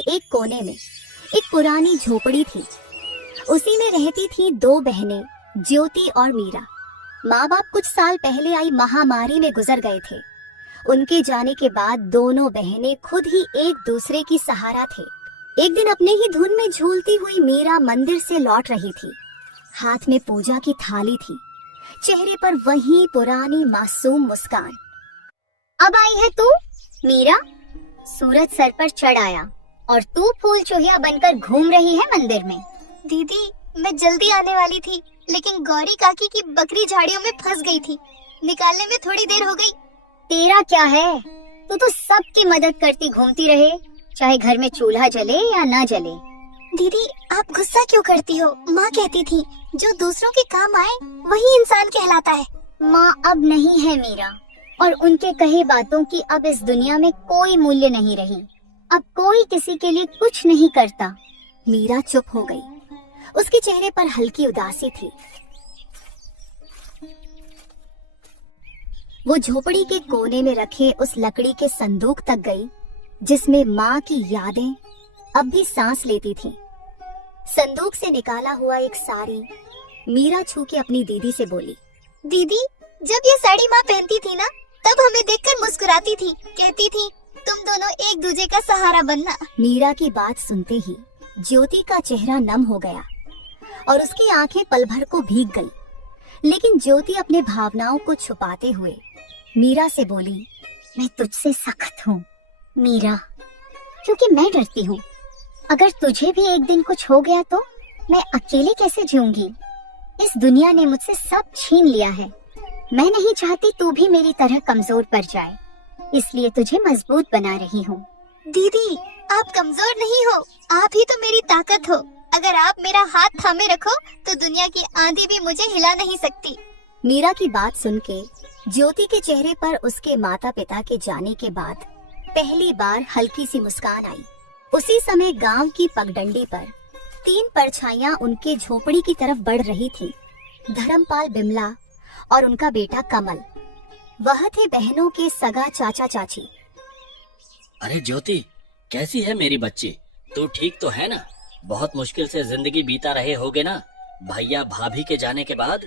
एक कोने में एक पुरानी झोपड़ी थी। उसी में रहती थी दो बहनें, ज्योति और मीरा। माँ बाप कुछ साल पहले आई महामारी में गुजर गए थे। उनके जाने के बाद दोनों बहनें खुद ही एक दूसरे की सहारा थे। एक दिन अपने ही धुन में झूलती हुई मीरा मंदिर से लौट रही थी। हाथ में पूजा की थाली थी, चेहरे पर वही पुरानी मासूम मुस्कान। अब आई है तू मीरा? सूरज सर पर चढ़ आया और तू फूल चूहिया बनकर घूम रही है मंदिर में। दीदी, मैं जल्दी आने वाली थी, लेकिन गौरी काकी की बकरी झाड़ियों में फंस गई थी। निकालने में थोड़ी देर हो गई। तेरा क्या है? तू तो सबकी मदद करती घूमती रहे, चाहे घर में चूल्हा जले या ना जले। दीदी, आप गुस्सा क्यों करती हो? माँ कहती थी जो दूसरों के काम आए वही इंसान कहलाता है। माँ अब नहीं है मीरा, और उनके कहे बातों की अब इस दुनिया में कोई मूल्य नहीं रही। अब कोई किसी के लिए कुछ नहीं करता। मीरा चुप हो गई। उसके चेहरे पर हल्की उदासी थी। वो झोपड़ी के कोने में रखे उस लकड़ी के संदूक तक गई जिसमें माँ की यादें अब भी सांस लेती थीं। संदूक से निकाला हुआ एक साड़ी मीरा छू के अपनी दीदी से बोली, दीदी, जब ये साड़ी माँ पहनती थी ना, तब हमें देखकर मुस्कुराती थी, कहती थी तुम दोनों एक दूसरे का सहारा बनना। मीरा की बात सुनते ही ज्योति का चेहरा नम हो गया और उसकी आंखें पल भर को भीग गई। लेकिन ज्योति अपने भावनाओं को छुपाते हुए मीरा से बोली, मैं तुझसे सख्त हूँ मीरा, क्योंकि मैं डरती हूँ अगर तुझे भी एक दिन कुछ हो गया तो मैं अकेले कैसे जीऊंगी। इस दुनिया ने मुझसे सब छीन लिया है। मैं नहीं चाहती तू भी मेरी तरह कमजोर पड़ जाए, इसलिए तुझे मजबूत बना रही हूँ। दीदी, आप कमजोर नहीं हो, आप ही तो मेरी ताकत हो। अगर आप मेरा हाथ थामे रखो तो दुनिया की आंधी भी मुझे हिला नहीं सकती। मीरा की बात सुन के ज्योति के चेहरे पर उसके माता पिता के जाने के बाद पहली बार हल्की सी मुस्कान आई। उसी समय गांव की पगडंडी पर 3 परछाइयां उनके झोपड़ी की तरफ बढ़ रही थी। धर्मपाल बिमला और उनका बेटा कमल। वह थे बहनों के सगा चाचा चाची। अरे ज्योति, कैसी है मेरी बच्ची? तू ठीक तो है ना? बहुत मुश्किल से जिंदगी बीता रहे होगे ना भैया भाभी के जाने के बाद।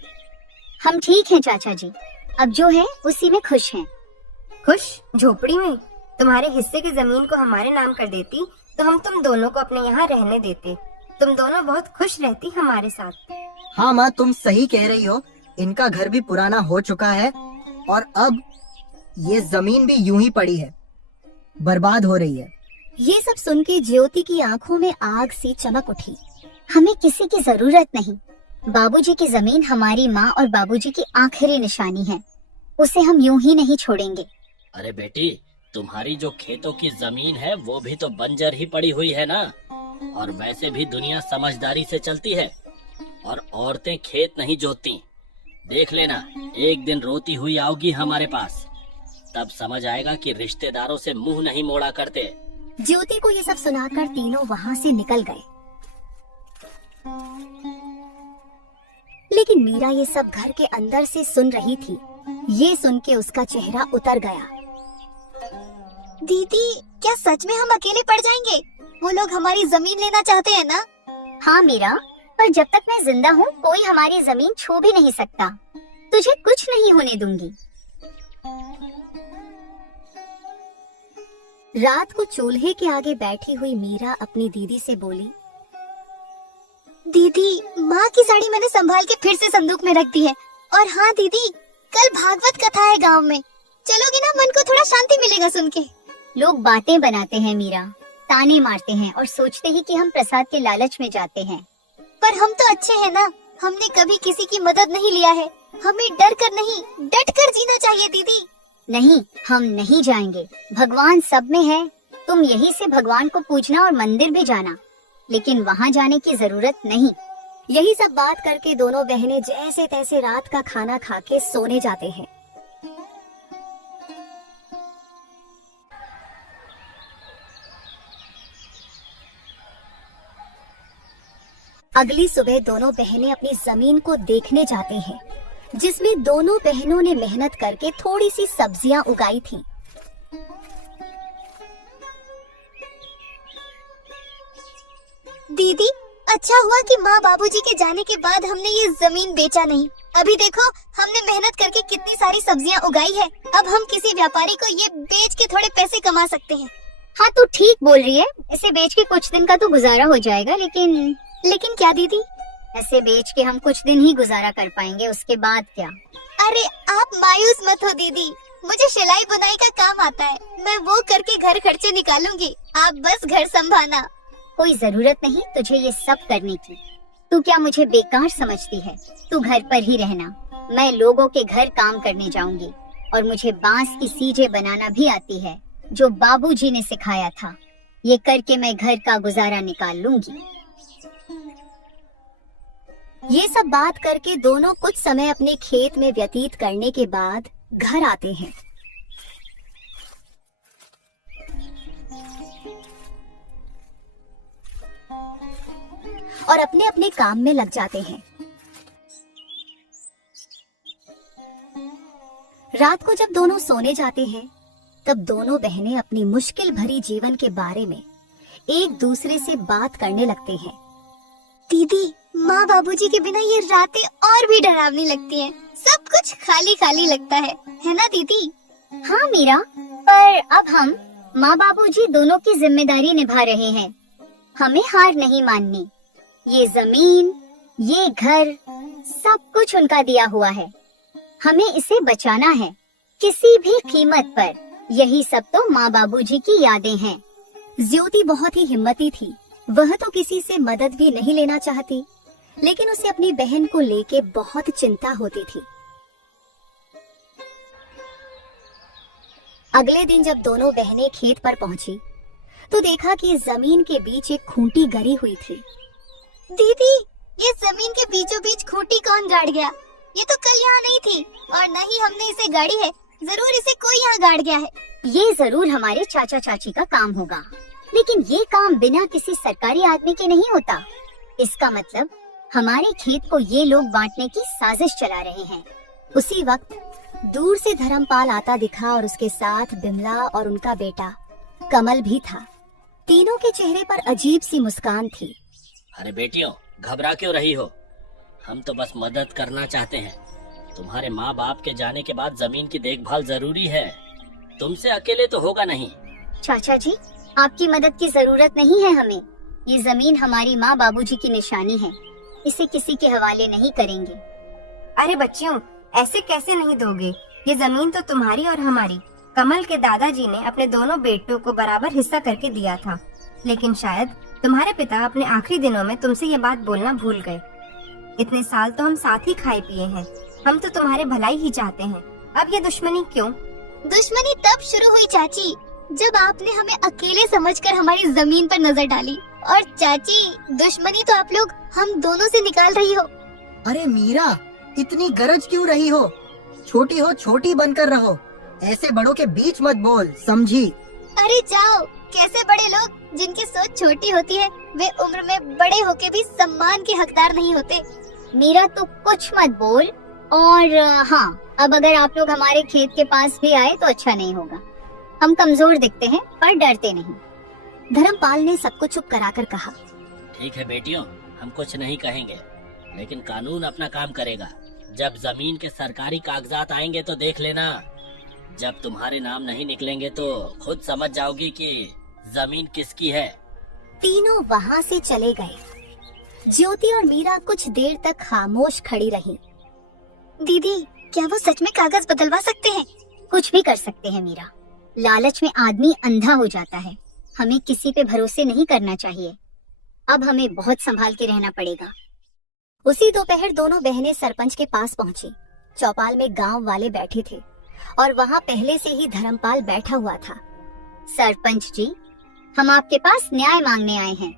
हम ठीक हैं चाचा जी, अब जो है उसी में खुश हैं। खुश? झोपड़ी में? तुम्हारे हिस्से की जमीन को हमारे नाम कर देती तो हम तुम दोनों को अपने यहाँ रहने देते। तुम दोनों बहुत खुश रहती हमारे साथ। हाँ माँ, तुम सही कह रही हो। इनका घर भी पुराना हो चुका है और अब ये जमीन भी यूं ही पड़ी है, बर्बाद हो रही है। ये सब सुन के ज्योति की आंखों में आग सी चमक उठी। हमें किसी की जरूरत नहीं। बाबूजी की जमीन हमारी माँ और बाबूजी की आखिरी निशानी है, उसे हम यूं ही नहीं छोड़ेंगे। अरे बेटी, तुम्हारी जो खेतों की जमीन है वो भी तो बंजर ही पड़ी हुई है ना। और वैसे भी दुनिया समझदारी से चलती है और औरतें खेत नहीं जोतती। देख लेना, एक दिन रोती हुई आओगी हमारे पास, तब समझ आएगा कि रिश्तेदारों से मुंह नहीं मोड़ा करते। ज्योति को ये सब सुनाकर तीनों वहाँ से निकल गए। लेकिन मीरा ये सब घर के अंदर से सुन रही थी। ये सुन के उसका चेहरा उतर गया। दीदी, क्या सच में हम अकेले पड़ जाएंगे? वो लोग हमारी जमीन लेना चाहते हैं ना? हाँ मीरा, पर जब तक मैं जिंदा हूँ कोई हमारी जमीन छू भी नहीं सकता। तुझे कुछ नहीं होने दूंगी। रात को चूल्हे के आगे बैठी हुई मीरा अपनी दीदी से बोली, दीदी, माँ की साड़ी मैंने संभाल के फिर से संदूक में रख दी है। और हाँ दीदी, कल भागवत कथा है गांव में, चलोगी ना? मन को थोड़ा शांति मिलेगा सुन के। लोग बातें बनाते हैं मीरा, ताने मारते हैं और सोचते हैं कि हम प्रसाद के लालच में जाते हैं। पर हम तो अच्छे हैं ना, हमने कभी किसी की मदद नहीं लिया है। हमें डर कर नहीं, डट कर जीना चाहिए दीदी। नहीं, हम नहीं जाएंगे। भगवान सब में है। तुम यहीं से भगवान को पूजना और मंदिर भी जाना, लेकिन वहाँ जाने की जरूरत नहीं। यही सब बात करके दोनों बहनें जैसे तैसे रात का खाना खा के सोने जाते हैं। अगली सुबह दोनों बहनें अपनी जमीन को देखने जाते हैं, जिसमें दोनों बहनों ने मेहनत करके थोड़ी सी सब्जियां उगाई थी। दीदी, अच्छा हुआ कि माँ बाबूजी के जाने के बाद हमने ये जमीन बेचा नहीं। अभी देखो हमने मेहनत करके कितनी सारी सब्जियाँ उगाई है। अब हम किसी व्यापारी को ये बेच के थोड़े पैसे कमा सकते हैं। हाँ तू ठीक बोल रही है, इसे बेच के कुछ दिन का तो गुजारा हो जाएगा, लेकिन क्या दीदी? ऐसे बेच के हम कुछ दिन ही गुजारा कर पाएंगे, उसके बाद क्या? अरे आप मायूस मत हो दीदी, मुझे सिलाई बुनाई का काम आता है, मैं वो करके घर खर्चे निकालूंगी, आप बस घर संभालना। कोई जरूरत नहीं तुझे ये सब करने की। तू क्या मुझे बेकार समझती है? तू घर पर ही रहना, मैं लोगों के घर काम करने जाऊंगी और मुझे बांस की सीजें बनाना भी आती है जो बाबूजी ने सिखाया था। ये करके मैं घर का गुजारा निकाल लूंगी। ये सब बात करके दोनों कुछ समय अपने खेत में व्यतीत करने के बाद घर आते हैं। और अपने अपने काम में लग जाते हैं। रात को जब दोनों सोने जाते हैं तब दोनों बहनें अपनी मुश्किल भरी जीवन के बारे में एक दूसरे से बात करने लगते हैं। दीदी, माँ बाबूजी के बिना ये रातें और भी डरावनी लगती हैं। सब कुछ खाली खाली लगता है ना दीदी? हाँ मीरा, पर अब हम माँ बाबूजी दोनों की जिम्मेदारी निभा रहे हैं। हमें हार नहीं माननी। ये जमीन, ये घर, सब कुछ उनका दिया हुआ है। हमें इसे बचाना है किसी भी कीमत पर। यही सब तो माँ बाबूजी की यादें हैं। ज्योति बहुत ही हिम्मती थी। वह तो किसी से मदद भी नहीं लेना चाहती, लेकिन उसे अपनी बहन को लेके बहुत चिंता होती थी। अगले दिन जब दोनों बहनें खेत पर पहुंची तो देखा कि जमीन के बीच एक खूंटी गड़ी हुई थी। दीदी, ये जमीन के बीचों बीच खूंटी कौन गाड़ गया? ये तो कल यहाँ नहीं थी और न ही हमने इसे गाड़ी है। जरूर इसे कोई यहाँ गाड़ गया है। ये जरूर हमारे चाचा चाची का काम होगा, लेकिन ये काम बिना किसी सरकारी आदमी के नहीं होता। इसका मतलब हमारे खेत को ये लोग बांटने की साजिश चला रहे हैं। उसी वक्त दूर से धर्मपाल आता दिखा और उसके साथ बिमला और उनका बेटा कमल भी था। तीनों के चेहरे पर अजीब सी मुस्कान थी। अरे बेटियों, घबरा क्यों रही हो? हम तो बस मदद करना चाहते हैं। तुम्हारे माँ बाप के जाने के बाद जमीन की देखभाल जरूरी है। तुमसे अकेले तो होगा नहीं। चाचा जी, आपकी मदद की जरूरत नहीं है हमें। ये जमीन हमारी माँ बाबूजी की निशानी है। इसे किसी के हवाले नहीं करेंगे। अरे बच्चियों, ऐसे कैसे नहीं दोगे? ये जमीन तो तुम्हारी और हमारी। कमल के दादाजी ने अपने दोनों बेटों को बराबर हिस्सा करके दिया था, लेकिन शायद तुम्हारे पिता अपने आखिरी दिनों में तुमसे ये बात बोलना भूल गए। इतने साल तो हम साथ ही खाए पिए हैं। हम तो तुम्हारे भलाई ही चाहते हैं। अब ये दुश्मनी क्यों? दुश्मनी तब शुरू हुई चाची, जब आपने हमें अकेले समझकर हमारी जमीन पर नजर डाली। और चाची, दुश्मनी तो आप लोग हम दोनों से निकाल रही हो। अरे मीरा, इतनी गरज क्यों रही हो? छोटी हो छोटी बनकर रहो। ऐसे बड़ों के बीच मत बोल, समझी? अरे जाओ, कैसे बड़े लोग जिनकी सोच छोटी होती है वे उम्र में बड़े होके भी सम्मान के हकदार नहीं होते। मीरा, तू कुछ मत बोल। और हाँ, अब अगर आप लोग हमारे खेत के पास भी आए तो अच्छा नहीं होगा। हम कमजोर दिखते हैं पर डरते नहीं। धर्मपाल ने सबको चुप कराकर कहा। ठीक है बेटियों, हम कुछ नहीं कहेंगे, लेकिन कानून अपना काम करेगा। जब जमीन के सरकारी कागजात आएंगे तो देख लेना। जब तुम्हारे नाम नहीं निकलेंगे तो खुद समझ जाओगी कि जमीन किसकी है। तीनों वहाँ से चले गए। ज्योति और मीरा कुछ देर तक खामोश खड़ी रही। दीदी, क्या वो सच में कागज बदलवा सकते हैं? कुछ भी कर सकते हैं मीरा। लालच में आदमी अंधा हो जाता है। हमें किसी पे भरोसे नहीं करना चाहिए। अब हमें बहुत संभाल के रहना पड़ेगा। उसी दोपहर दोनों बहनें सरपंच के पास पहुंची। चौपाल में गांव वाले बैठे थे और वहां पहले से ही धर्मपाल बैठा हुआ था। सरपंच जी, हम आपके पास न्याय मांगने आए हैं।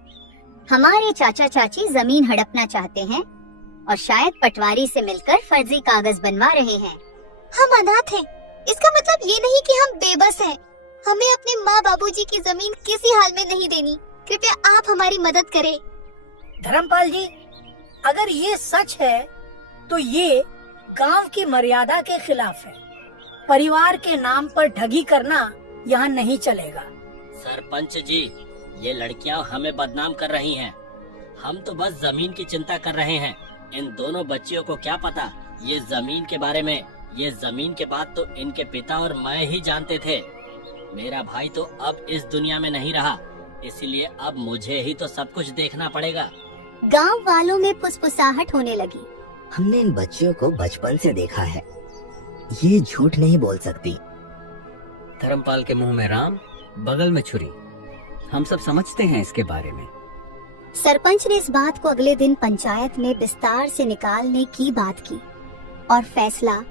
हमारे चाचा चाची जमीन हड़पना चाहते हैं और शायद पटवारी से मिलकर फर्जी कागज बनवा रहे हैं। हम अनाथ हैं, इसका मतलब ये नहीं कि हम बेबस हैं। हमें अपने माँ बाबूजी की जमीन किसी हाल में नहीं देनी। कृपया आप हमारी मदद करें। धर्मपाल जी, अगर ये सच है तो ये गांव की मर्यादा के खिलाफ है। परिवार के नाम पर ठगी करना यहाँ नहीं चलेगा। सरपंच जी, ये लड़कियां हमें बदनाम कर रही हैं। हम तो बस जमीन की चिंता कर रहे हैं। इन दोनों बच्चियों को क्या पता ये जमीन के बारे में। ये जमीन के बाद तो इनके पिता और मैं ही जानते थे। मेरा भाई तो अब इस दुनिया में नहीं रहा, इसीलिए अब मुझे ही तो सब कुछ देखना पड़ेगा। गांव वालों में फुसफुसाहट होने लगी। हमने इन बच्चियों को बचपन से देखा है, ये झूठ नहीं बोल सकती। धर्मपाल के मुंह में राम, बगल में छुरी। हम सब समझते हैं इसके बारे में। सरपंच ने इस बात को अगले दिन पंचायत में विस्तार से निकालने की बात की और फैसला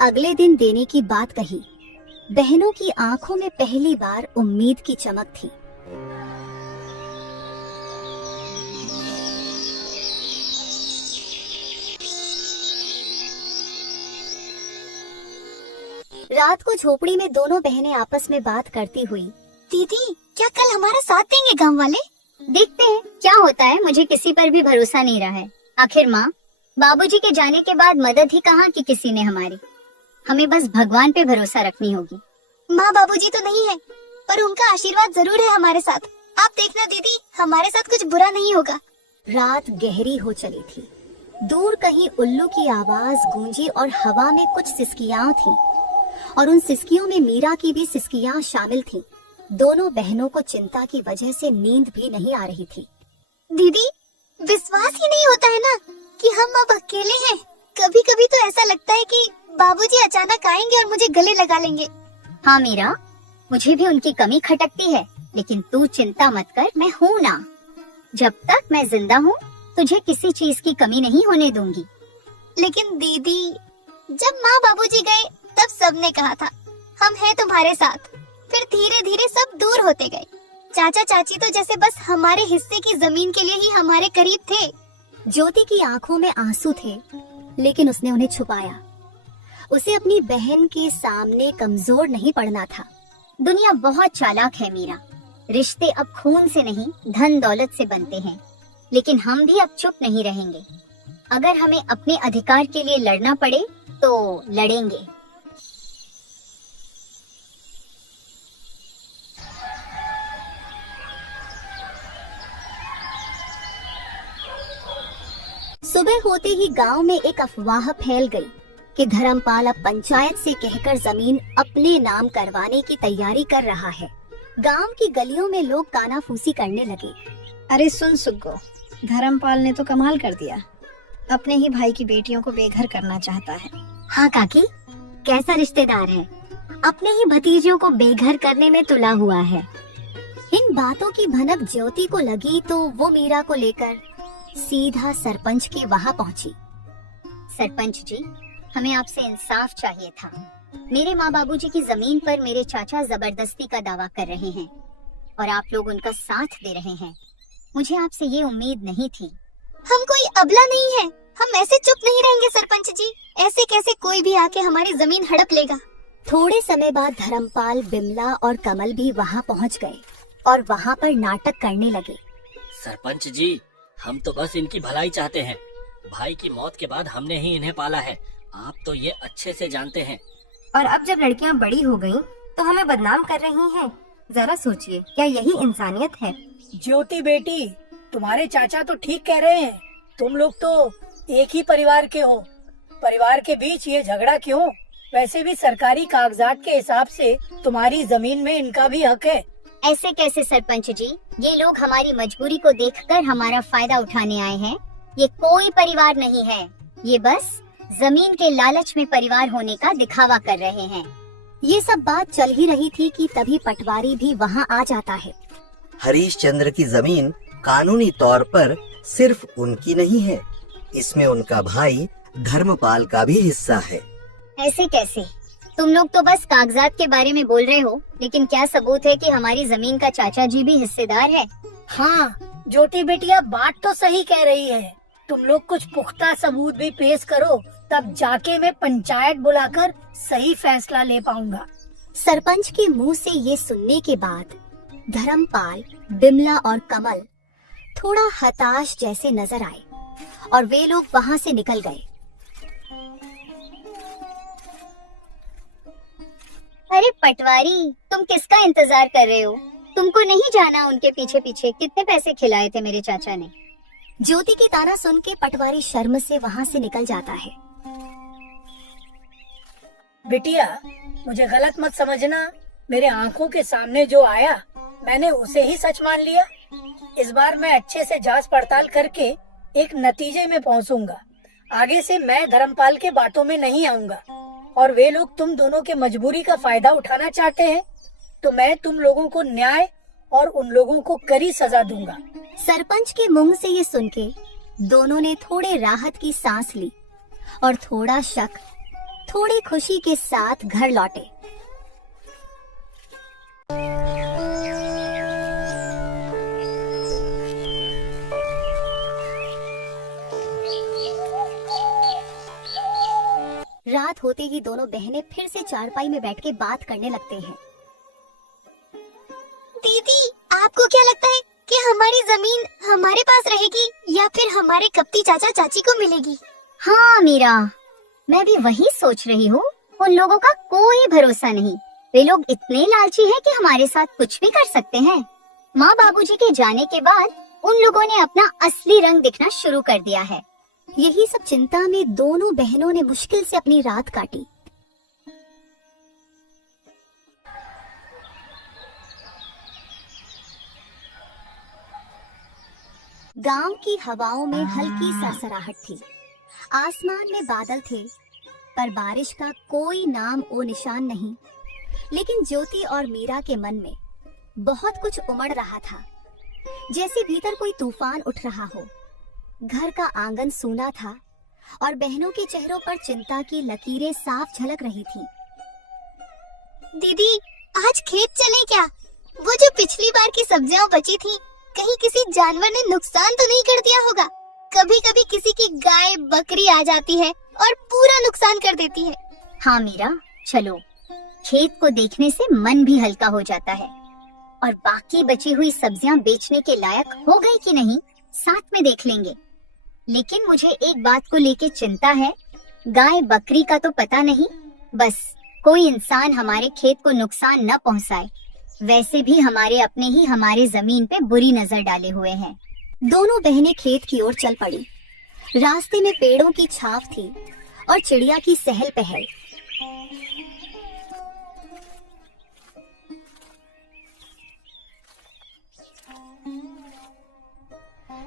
अगले दिन देने की बात कही। बहनों की आंखों में पहली बार उम्मीद की चमक थी। रात को झोपड़ी में दोनों बहनें आपस में बात करती हुई, दीदी क्या कल हमारा साथ देंगे गांव वाले? देखते हैं क्या होता है। मुझे किसी पर भी भरोसा नहीं रहा है। आखिर माँ बाबूजी के जाने के बाद मदद ही कहाँ की किसी ने हमारी। हमें बस भगवान पे भरोसा रखनी होगी। माँ बाबूजी तो नहीं है, पर उनका आशीर्वाद जरूर है हमारे साथ। आप देखना दीदी, हमारे साथ कुछ बुरा नहीं होगा। रात गहरी हो चली थी। दूर कहीं उल्लू की आवाज गूंजी और हवा में कुछ सिसकियां थीं और उन सिसकियों में मीरा की भी सिसकियां शामिल थीं। दोनों बहनों को चिंता की वजह से नींद भी नहीं आ रही थी। दीदी विश्वास ही नहीं होता है ना कि हम अब अकेले हैं। कभी कभी तो ऐसा लगता है कि बाबूजी अचानक आएंगे और मुझे गले लगा लेंगे। हाँ मीरा, मुझे भी उनकी कमी खटकती है, लेकिन तू चिंता मत कर, मैं हूँ ना। जब तक मैं जिंदा हूँ तुझे किसी चीज की कमी नहीं होने दूंगी। लेकिन दीदी जब माँ बाबूजी गए तब सबने कहा था हम हैं तुम्हारे साथ। फिर धीरे धीरे सब दूर होते गए। चाचा चाची तो जैसे बस हमारे हिस्से की जमीन के लिए ही हमारे करीब थे। ज्योति की आंखों में आंसू थे, लेकिन उसने उन्हें छुपाया। उसे अपनी बहन के सामने कमजोर नहीं पड़ना था। दुनिया बहुत चालाक है मीरा। रिश्ते अब खून से नहीं धन दौलत से बनते हैं, लेकिन हम भी अब चुप नहीं रहेंगे। अगर हमें अपने अधिकार के लिए लड़ना पड़े तो लड़ेंगे। सुबह होते ही गांव में एक अफवाह फैल गई कि धर्मपाल अब पंचायत से कहकर जमीन अपने नाम करवाने की तैयारी कर रहा है। गांव की गलियों में लोग कानाफूसी करने लगे। अरे सुन सुग्गो, धर्मपाल ने तो कमाल कर दिया। अपने ही भाई की बेटियों को बेघर करना चाहता है। हाँ काकी, कैसा रिश्तेदार है, अपने ही भतीजों को बेघर करने में तुला हुआ है। इन बातों की भनक ज्योति को लगी तो वो मीरा को लेकर सीधा सरपंच के वहाँ पहुँची। सरपंच जी, हमें आपसे इंसाफ चाहिए था। मेरे माँ बाबूजी की जमीन पर मेरे चाचा जबरदस्ती का दावा कर रहे हैं और आप लोग उनका साथ दे रहे हैं। मुझे आपसे ये उम्मीद नहीं थी। हम कोई अबला नहीं है, हम ऐसे चुप नहीं रहेंगे सरपंच जी। ऐसे कैसे कोई भी आके हमारी जमीन हड़प लेगा। थोड़े समय बाद धर्मपाल, बिमला और कमल भी वहाँ पहुँच गए और वहाँ पर नाटक करने लगे। सरपंच जी, हम तो बस इनकी भलाई चाहते हैं। भाई की मौत के बाद हमने ही इन्हें पाला है, आप तो ये अच्छे से जानते हैं। और अब जब लड़कियां बड़ी हो गईं, तो हमें बदनाम कर रही हैं। जरा सोचिए, क्या यही इंसानियत है? ज्योति बेटी, तुम्हारे चाचा तो ठीक कह रहे हैं। तुम लोग तो एक ही परिवार के हो। परिवार के बीच ये झगड़ा क्यों? वैसे भी सरकारी कागजात के हिसाब से तुम्हारी जमीन में इनका भी हक है। ऐसे कैसे सरपंच जी, ये लोग हमारी मजबूरी को देखकर हमारा फायदा उठाने आए हैं। ये कोई परिवार नहीं है, ये बस जमीन के लालच में परिवार होने का दिखावा कर रहे हैं। ये सब बात चल ही रही थी कि तभी पटवारी भी वहाँ आ जाता है। हरीश चंद्र की जमीन कानूनी तौर पर सिर्फ उनकी नहीं है, इसमें उनका भाई धर्मपाल का भी हिस्सा है। ऐसे कैसे? तुम लोग तो बस कागजात के बारे में बोल रहे हो, लेकिन क्या सबूत है कि हमारी जमीन का चाचा जी भी हिस्सेदार है? हाँ ज्योति बेटिया, बात तो सही कह रही है। तुम लोग कुछ पुख्ता सबूत भी पेश करो, तब जाके मैं पंचायत बुलाकर सही फैसला ले पाऊंगा। सरपंच के मुंह से ये सुनने के बाद धर्मपाल, बिमला और कमल थोड़ा हताश जैसे नजर आए और वे लोग वहाँ से निकल गए। अरे पटवारी, तुम किसका इंतजार कर रहे हो? तुमको नहीं जाना उनके पीछे पीछे? कितने पैसे खिलाए थे मेरे चाचा ने? ज्योति की ताना सुन के पटवारी शर्म से वहाँ से निकल जाता है। बिटिया, मुझे गलत मत समझना। मेरे आंखों के सामने जो आया मैंने उसे ही सच मान लिया। इस बार मैं अच्छे से जांच पड़ताल करके एक नतीजे में पहुंचूंगा। आगे से मैं धर्मपाल के बातों में नहीं आऊंगा। और वे लोग तुम दोनों के मजबूरी का फायदा उठाना चाहते हैं तो मैं तुम लोगों को न्याय और उन लोगों को कड़ी सजा दूंगा। सरपंच के मुंह से ये सुन के दोनों ने थोड़े राहत की सांस ली और थोड़ा शक, थोड़ी खुशी के साथ घर लौटे। रात होते ही दोनों बहनें फिर से चारपाई में बैठ के बात करने लगते हैं। दीदी, आपको क्या लगता है कि हमारी जमीन हमारे पास रहेगी या फिर हमारे कपटी चाचा चाची को मिलेगी? हाँ मीरा, मैं भी वही सोच रही हूँ। उन लोगों का कोई भरोसा नहीं। वे लोग इतने लालची हैं कि हमारे साथ कुछ भी कर सकते हैं। माँ बाबूजी के जाने के बाद उन लोगों ने अपना असली रंग दिखना शुरू कर दिया है। यही सब चिंता में दोनों बहनों ने मुश्किल से अपनी रात काटी। गांव की हवाओं में हल्की सरसराहट थी। आसमान में बादल थे पर बारिश का कोई नाम ओ निशान नहीं। लेकिन ज्योति और मीरा के मन में बहुत कुछ उमड़ रहा था, जैसे भीतर कोई तूफान उठ रहा हो। घर का आंगन सूना था और बहनों के चेहरों पर चिंता की लकीरें साफ झलक रही थी। दीदी, आज खेत चले क्या? वो जो पिछली बार की सब्जियां बची थी, कहीं किसी जानवर ने नुकसान तो नहीं कर दिया होगा? कभी कभी किसी की गाय बकरी आ जाती है और पूरा नुकसान कर देती है। हाँ मीरा, चलो, खेत को देखने से मन भी हल्का हो जाता है। और बाकी बची हुई सब्जियां बेचने के लायक हो गई कि नहीं, साथ में देख लेंगे। लेकिन मुझे एक बात को लेके चिंता है। गाय बकरी का तो पता नहीं, बस कोई इंसान हमारे खेत को नुकसान न पहुंचाए। वैसे भी हमारे अपने ही हमारे जमीन पे बुरी नजर डाले हुए हैं। दोनों बहनें खेत की ओर चल पड़ी। रास्ते में पेड़ों की छाव थी और चिड़िया की सहल पहल।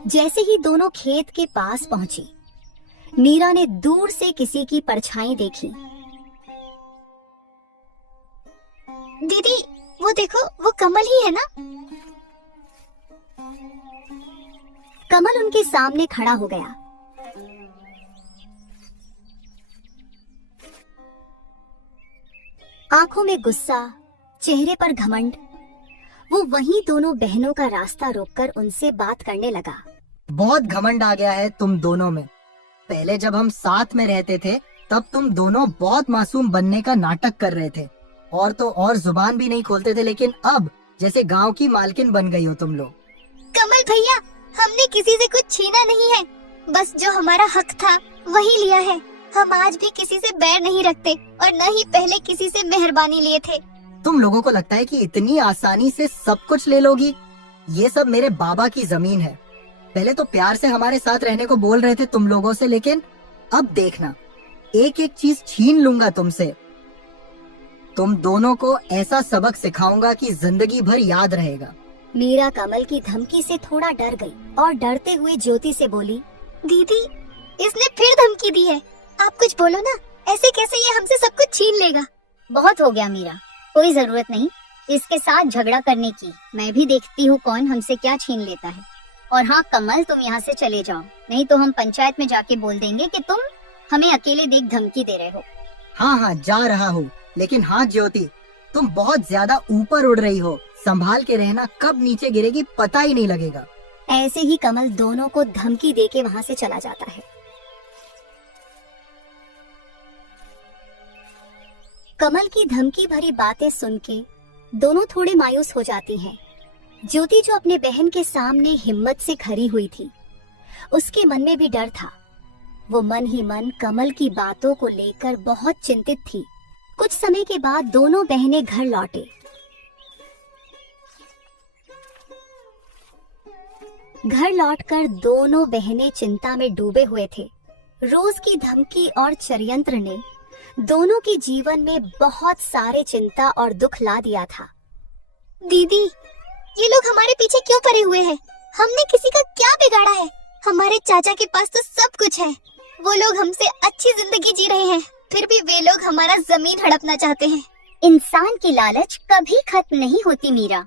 जैसे ही दोनों खेत के पास पहुंची, मीरा ने दूर से किसी की परछाई देखी। दीदी, वो देखो, वो कमल ही है ना? कमल उनके सामने खड़ा हो गया। आंखों में गुस्सा, चेहरे पर घमंड। वो वहीं दोनों बहनों का रास्ता रोककर उनसे बात करने लगा। बहुत घमंड आ गया है तुम दोनों में। पहले जब हम साथ में रहते थे तब तुम दोनों बहुत मासूम बनने का नाटक कर रहे थे और तो और जुबान भी नहीं खोलते थे, लेकिन अब जैसे गांव की मालकिन बन गई हो तुम लोग। कमल भैया, हमने किसी से कुछ छीना नहीं है, बस जो हमारा हक था वही लिया है। हम आज भी किसी से बैर नहीं रखते और न ही पहले किसी से मेहरबानी लिए थे। तुम लोगों को लगता है कि इतनी आसानी से सब कुछ ले लोगी? ये सब मेरे बाबा की जमीन है। पहले तो प्यार से हमारे साथ रहने को बोल रहे थे तुम लोगों से, लेकिन अब देखना, एक एक चीज छीन लूंगा तुमसे। तुम दोनों को ऐसा सबक सिखाऊंगा कि जिंदगी भर याद रहेगा। मीरा कमल की धमकी से थोड़ा डर गई और डरते हुए ज्योति से बोली, दीदी, इसने फिर धमकी दी है। आप कुछ बोलो ना, ऐसे कैसे ये हमसे सब कुछ छीन लेगा? बहुत हो गया मीरा, कोई जरूरत नहीं इसके साथ झगड़ा करने की। मैं भी देखती हूँ कौन हमसे क्या छीन लेता है। और हाँ कमल, तुम यहाँ से चले जाओ, नहीं तो हम पंचायत में जाके बोल देंगे कि तुम हमें अकेले देख धमकी दे रहे हो। हाँ हाँ, जा रहा हूँ, लेकिन हाँ ज्योति, तुम बहुत ज्यादा ऊपर उड़ रही हो। संभाल के रहना, कब नीचे गिरेगी पता ही नहीं लगेगा। ऐसे ही कमल दोनों को धमकी देके वहाँ से चला जाता है। कमल की धमकी भरी बातें सुन के दोनों थोड़े मायूस हो जाती हैं। ज्योति जो अपने बहन के सामने हिम्मत से खड़ी हुई थी, उसके मन में भी डर था। वो मन ही मन कमल की बातों को लेकर बहुत चिंतित थी। कुछ समय के बाद दोनों बहनें घर लौटे। घर लौटकर दोनों बहनें चिंता में डूबे हुए थे। रोज की धमकी और षड्यंत्र ने दोनों के जीवन में बहुत सारे चिंता और दुख ला दिया था। दीदी, ये लोग हमारे पीछे क्यों पड़े हुए हैं? हमने किसी का क्या बिगाड़ा है? हमारे चाचा के पास तो सब कुछ है। वो लोग हमसे अच्छी जिंदगी जी रहे हैं, फिर भी वे लोग हमारा जमीन हड़पना चाहते हैं। इंसान की लालच कभी खत्म नहीं होती मीरा।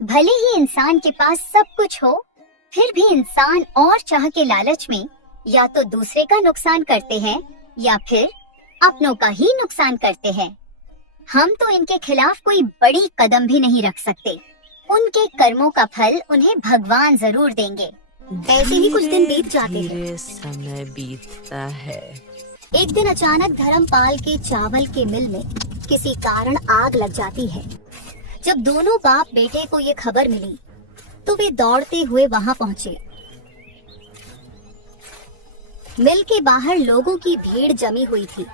भले ही इंसान के पास सब कुछ हो, फिर भी इंसान और चाह के लालच में या तो दूसरे का नुकसान करते हैं या फिर अपनों का ही नुकसान करते हैं। हम तो इनके खिलाफ कोई बड़ी कदम भी नहीं रख सकते। उनके कर्मों का फल उन्हें भगवान जरूर देंगे। ऐसे ही कुछ दिन बीत जाते हैं। समय बीतता है। एक दिन अचानक धर्मपाल के चावल के मिल में किसी कारण आग लग जाती है। जब दोनों बाप बेटे को ये खबर मिली तो वे दौड़ते हुए वहां पहुंचे। मिल के बाहर लोगों की भीड़ जमी हुई थी,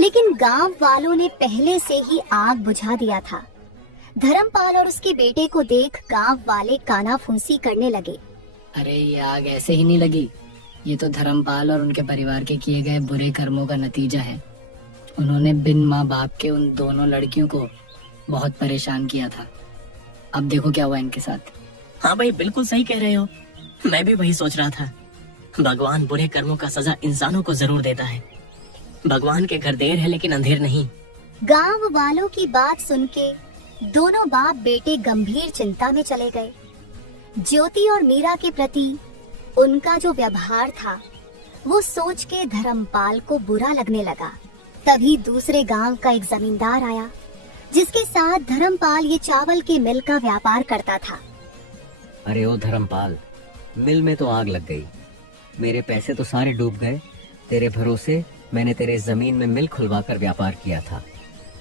लेकिन गांव वालों ने पहले से ही आग बुझा दिया था। धर्मपाल और उसके बेटे को देख गांव वाले कानाफूसी करने लगे। अरे ये आग ऐसे ही नहीं लगी, ये तो धर्मपाल और उनके परिवार के किए गए बुरे कर्मों का नतीजा है। उन्होंने बिन माँ बाप के उन दोनों लड़कियों को बहुत परेशान किया था। अब देखो क्या हुआ इनके साथ। हाँ भाई, बिल्कुल सही कह रहे हो। मैं भी वही सोच रहा था। भगवान बुरे कर्मों का सजा इंसानों को जरूर देता है। भगवान के घर देर है लेकिन अंधेर नहीं। गांव वालों की बात सुन के दोनों बाप बेटे गंभीर चिंता में चले गए। ज्योति और मीरा के प्रति उनका जो व्यवहार था वो सोच के धर्मपाल को बुरा लगने लगा। तभी दूसरे गांव का एक जमींदार आया जिसके साथ धर्मपाल ये चावल के मिल का व्यापार करता था। अरे ओ धर्मपाल, मिल में तो आग लग गई, मेरे पैसे तो सारे डूब गए। तेरे भरोसे मैंने तेरे जमीन में मिल खुलवाकर व्यापार किया था।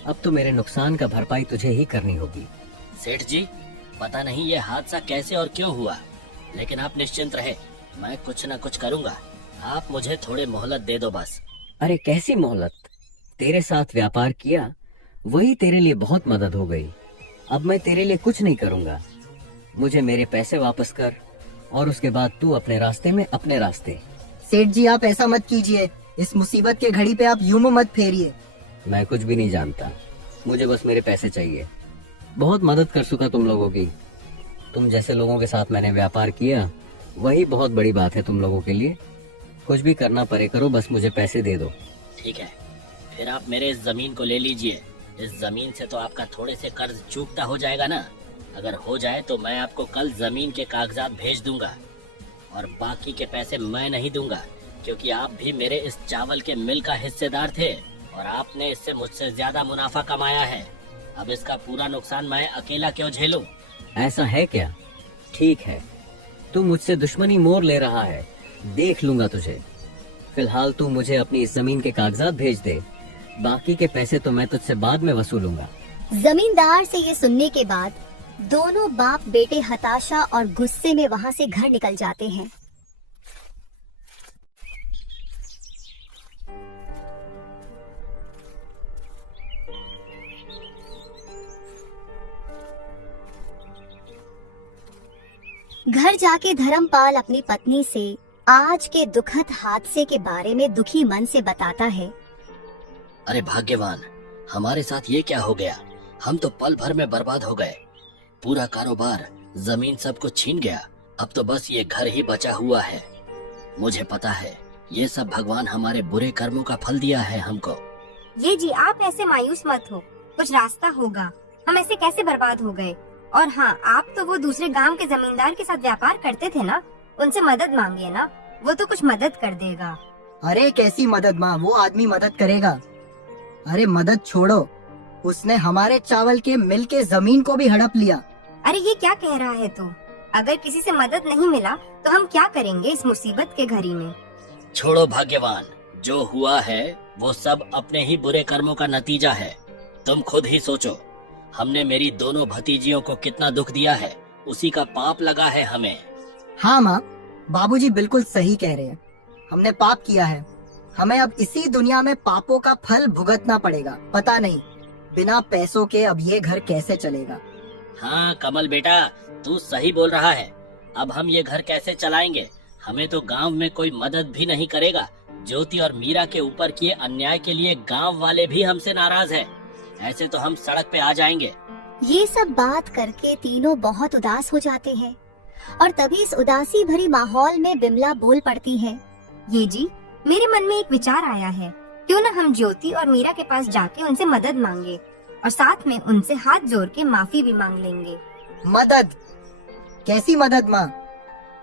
अब तो मेरे नुकसान का भरपाई तुझे ही करनी होगी। सेठ जी, पता नहीं ये हादसा कैसे और क्यों हुआ, लेकिन आप निश्चिंत रहे, मैं कुछ न कुछ करूंगा। आप मुझे थोड़े मोहलत दे दो बस। अरे कैसी मोहलत? तेरे साथ व्यापार किया वही तेरे लिए बहुत मदद हो गई। अब मैं तेरे लिए कुछ नहीं करूंगा। मुझे मेरे पैसे वापस कर और उसके बाद तू अपने रास्ते में अपने रास्ते। सेठ जी, आप ऐसा मत कीजिए। इस मुसीबत के घड़ी पे आप यूं मत फेरिए। मैं कुछ भी नहीं जानता, मुझे बस मेरे पैसे चाहिए। बहुत मदद कर चुका तुम लोगों की। तुम जैसे लोगों के साथ मैंने व्यापार किया वही बहुत बड़ी बात है तुम लोगों के लिए। कुछ भी करना पड़े करो, बस मुझे पैसे दे दो। ठीक है, फिर आप मेरे इस जमीन को ले लीजिए। इस जमीन से तो आपका थोड़े से कर्ज चूकता हो जाएगा ना। अगर हो जाए तो मैं आपको कल जमीन के कागजात भेज दूंगा, और बाकी के पैसे मैं नहीं दूंगा, क्योंकि आप भी मेरे इस चावल के मिल का हिस्सेदार थे और आपने इससे मुझसे ज्यादा मुनाफा कमाया है। अब इसका पूरा नुकसान मैं अकेला क्यों झेलूं? ऐसा है क्या? ठीक है, तू मुझसे दुश्मनी मोल ले रहा है, देख लूंगा तुझे। फिलहाल तू मुझे अपनी इस जमीन के कागजात भेज दे, बाकी के पैसे तो मैं तुझसे बाद में वसूलूंगा। जमींदार से ये सुनने के बाद दोनों बाप बेटे हताशा और गुस्से में वहां से घर निकल जाते हैं। घर जाके धर्मपाल अपनी पत्नी से आज के दुखद हादसे के बारे में दुखी मन से बताता है। अरे भाग्यवान, हमारे साथ ये क्या हो गया? हम तो पल भर में बर्बाद हो गए। पूरा कारोबार, जमीन सब कुछ छीन गया। अब तो बस ये घर ही बचा हुआ है। मुझे पता है ये सब भगवान हमारे बुरे कर्मों का फल दिया है हमको। ये जी, आप ऐसे मायूस मत हो, कुछ रास्ता होगा। हम ऐसे कैसे बर्बाद हो गए? और हाँ, आप तो वो दूसरे गांव के जमींदार के साथ व्यापार करते थे ना, उनसे मदद मांगिए ना, वो तो कुछ मदद कर देगा। अरे कैसी मदद माँ, वो आदमी मदद करेगा। अरे मदद छोड़ो, उसने हमारे चावल के मिल के जमीन को भी हड़प लिया। अरे ये क्या कह रहा है तू? अगर किसी से मदद नहीं मिला तो हम क्या करेंगे इस मुसीबत के घड़ी में? छोड़ो भाग्यवान, जो हुआ है वो सब अपने ही बुरे कर्मों का नतीजा है। तुम खुद ही सोचो, हमने मेरी दोनों भतीजियों को कितना दुख दिया है, उसी का पाप लगा है हमें। हाँ माँ, बाबूजी बिल्कुल सही कह रहे हैं। हमने पाप किया है, हमें अब इसी दुनिया में पापों का फल भुगतना पड़ेगा। पता नहीं बिना पैसों के अब ये घर कैसे चलेगा। हाँ कमल बेटा, तू सही बोल रहा है। अब हम ये घर कैसे चलाएंगे? हमें तो गांव में कोई मदद भी नहीं करेगा। ज्योति और मीरा के ऊपर किए अन्याय के लिए गांव वाले भी हमसे नाराज हैं। ऐसे तो हम सड़क पे आ जाएंगे। ये सब बात करके तीनों बहुत उदास हो जाते हैं और तभी इस उदासी भरी माहौल में बिमला बोल पड़ती है। ये जी, मेरे मन में एक विचार आया है। क्यों न हम ज्योति और मीरा के पास जाके उनसे मदद मांगे और साथ में उनसे हाथ जोड़ के माफी भी मांग लेंगे। मदद? कैसी मदद माँ?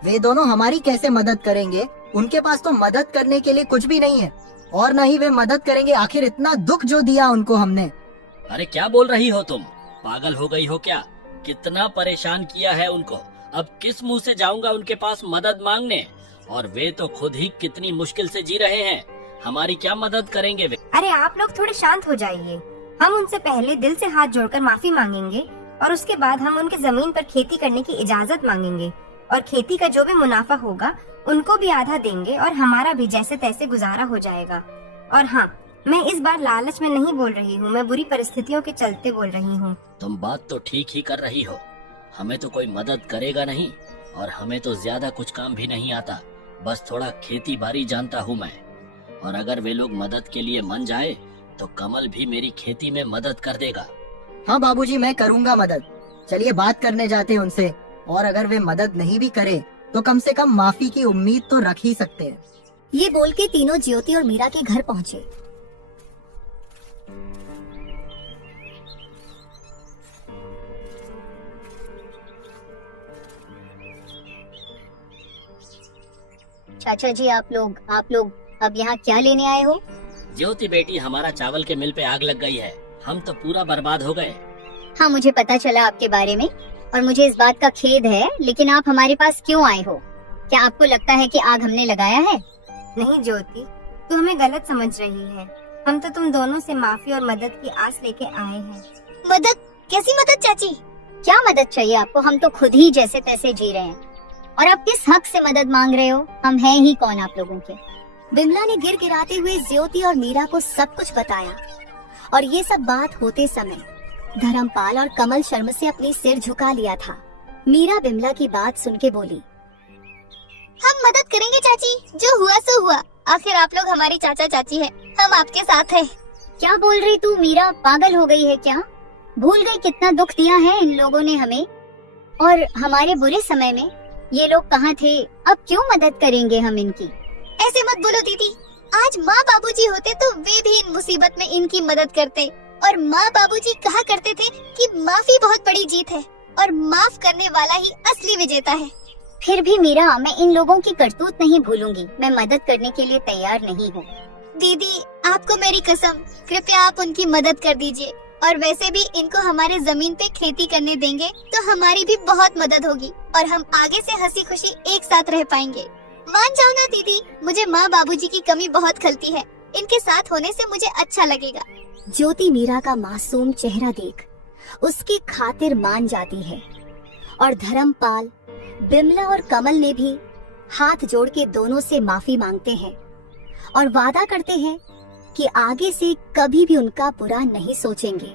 वे दोनों हमारी कैसे मदद करेंगे? उनके पास तो मदद करने के लिए कुछ भी नहीं है और न ही वे मदद करेंगे। आखिर इतना दुख जो दिया उनको हमने। अरे क्या बोल रही हो तुम? पागल हो गई हो क्या? कितना परेशान किया है उनको। अब किस मुंह से जाऊंगा उनके पास मदद मांगने? और वे तो खुद ही कितनी मुश्किल से जी रहे हैं। हमारी क्या मदद करेंगे वे? अरे आप लोग थोड़े शांत हो जाइए। हम उनसे पहले दिल से हाथ जोड़कर माफी मांगेंगे और उसके बाद हम उनके जमीन पर खेती करने की इजाजत मांगेंगे और खेती का जो भी मुनाफा होगा उनको भी आधा देंगे और हमारा भी जैसे तैसे गुजारा हो जाएगा। और हाँ, मैं इस बार लालच में नहीं बोल रही हूँ, मैं बुरी परिस्थितियों के चलते बोल रही हूँ। तुम बात तो ठीक ही कर रही हो। हमें तो कोई मदद करेगा नहीं और हमें तो ज्यादा कुछ काम भी नहीं आता। बस थोड़ा खेती बाड़ी जानता हूँ मैं। और अगर वे लोग मदद के लिए मन जाए तो कमल भी मेरी खेती में मदद कर देगा। हाँ बाबूजी, मैं करूँगा मदद। चलिए बात करने जाते हैं उनसे। और अगर वे मदद नहीं भी करे तो कम से कम माफी की उम्मीद तो रख ही सकते हैं। ये बोल के तीनों ज्योति और मीरा के घर पहुँचे। चाचा जी, आप लोग अब यहाँ क्या लेने आए हो? ज्योति बेटी, हमारा चावल के मिल पे आग लग गई है। हम तो पूरा बर्बाद हो गए। हाँ, मुझे पता चला आपके बारे में और मुझे इस बात का खेद है, लेकिन आप हमारे पास क्यों आए हो? क्या आपको लगता है कि आग हमने लगाया है? नहीं ज्योति, तू हमें गलत समझ रही है। हम तो तुम दोनों से माफी और मदद की आस लेके आए हैं। मदद? कैसी मदद चाची? क्या मदद चाहिए आपको? हम तो खुद ही जैसे तैसे जी रहे हैं और आप किस हक से मदद मांग रहे हो? हम हैं ही कौन आप लोगों के? बिमला ने गिड़गिड़ाते हुए ज्योति और मीरा को सब कुछ बताया और ये सब बात होते समय धर्मपाल और कमल शर्म से अपनी सिर झुका लिया था। मीरा बिमला की बात सुन के बोली, हम मदद करेंगे चाची, जो हुआ सो हुआ। आखिर आप लोग हमारी चाचा चाची है, हम आपके साथ हैं। क्या बोल रही तू मीरा? पागल हो गई है क्या? भूल गई कितना दुख दिया है इन लोगों ने हमें? और हमारे बुरे समय में ये लोग कहाँ थे? अब क्यों मदद करेंगे हम इनकी? ऐसे मत बोलो दीदी। आज माँ बाबूजी होते तो वे भी इन मुसीबत में इनकी मदद करते। और माँ बाबूजी कहा करते थे कि माफी बहुत बड़ी जीत है और माफ करने वाला ही असली विजेता है। फिर भी मीरा, मैं इन लोगों की करतूत नहीं भूलूंगी। मैं मदद करने के लिए तैयार नहीं हूँ। दीदी, आपको मेरी कसम, कृपया आप उनकी मदद कर दीजिए। और वैसे भी इनको हमारे जमीन पे खेती करने देंगे तो हमारी भी बहुत मदद होगी और हम आगे से हंसी खुशी एक साथ रह पाएंगे। मान जाओ ना दीदी, मुझे माँ बाबूजी की कमी बहुत खलती है। इनके साथ होने से मुझे अच्छा लगेगा। ज्योति मीरा का मासूम चेहरा देख उसकी खातिर मान जाती है और धर्मपाल, बिमला और कमल ने भी हाथ जोड़ के दोनों से माफी मांगते हैं और वादा करते हैं कि आगे से कभी भी उनका बुरा नहीं सोचेंगे।